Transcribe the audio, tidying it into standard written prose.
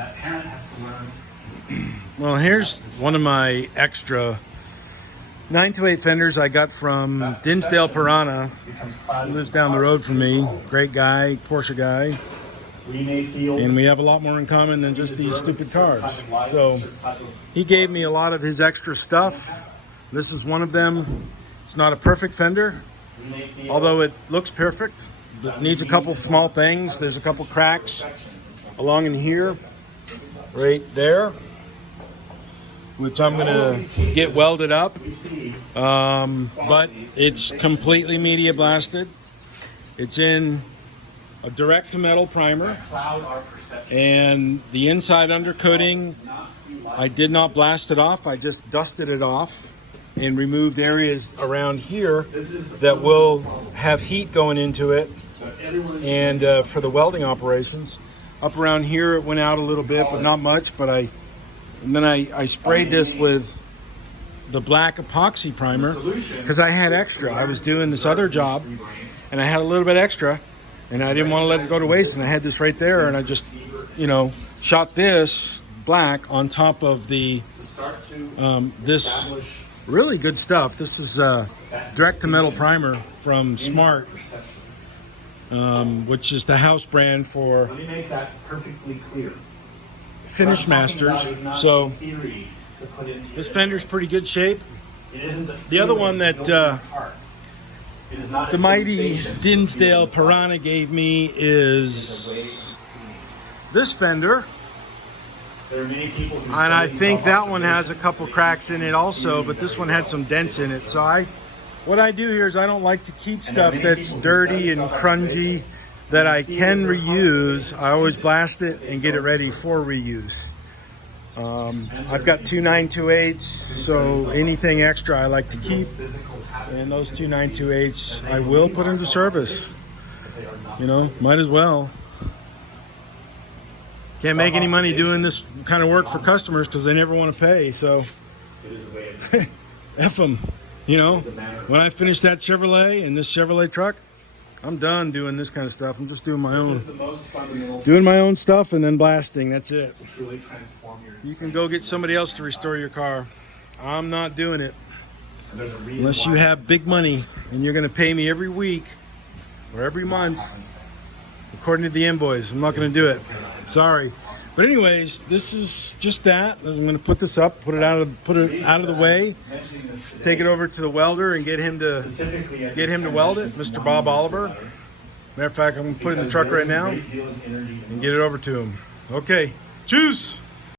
that parent has to learn. Well, here's one of my extra 928 Fenders I got from Dinsdale Piranha. He lives down the road from me. Great guy, Porsche guy. And we have a lot more in common than just these stupid cars. So he gave me a lot of his extra stuff. This is one of them. It's not a perfect Fender, although it looks perfect. It needs a couple small things. There's a couple cracks along in here, right there, which I'm gonna get welded up. But it's completely media blasted. It's in a direct to metal primer, and the inside undercoating, I did not blast it off. I just dusted it off and removed areas around here that will have heat going into it, and for the welding operations. Up around here it went out a little bit, but not much. But I sprayed this with the black epoxy primer because I had extra. I was doing this other job and I had a little bit extra, and I didn't want to let it go to waste, and I had this right there, and I just, you know, shot this black on top of the this really good stuff. This is direct to metal primer from Smart, which is the house brand for Let me make that perfectly clear. Finish Masters. So this Fender's pretty good shape. The other one that the mighty Dinsdale Piranha gave me is this Fender, and I think that one has a couple cracks in it also, but this one had some dents in it. So what I do here is I don't like to keep stuff that's dirty and crungy that I can reuse. I always blast it and get it ready for reuse. I've got two 928s, so anything extra I like to keep. And those two 928s I will put into service. You know, might as well. Can't make any money doing this kind of work for customers because they never want to pay. So F them. You know, when I finish that Chevrolet and this Chevrolet truck, I'm done doing this kind of stuff. I'm just doing my own stuff and then blasting. That's it. You can go get somebody else to restore your car. I'm not doing it unless you have big money and you're going to pay me every week or every month according to the invoice. I'm not going to do it. Sorry. But anyways, this is just that. I'm going to put this up, put it out of the way, take it over to the welder and get him to weld it, Mr. Bob Oliver. Matter of fact, I'm going to put it in the truck right now and get it over to him. Okay, cheers.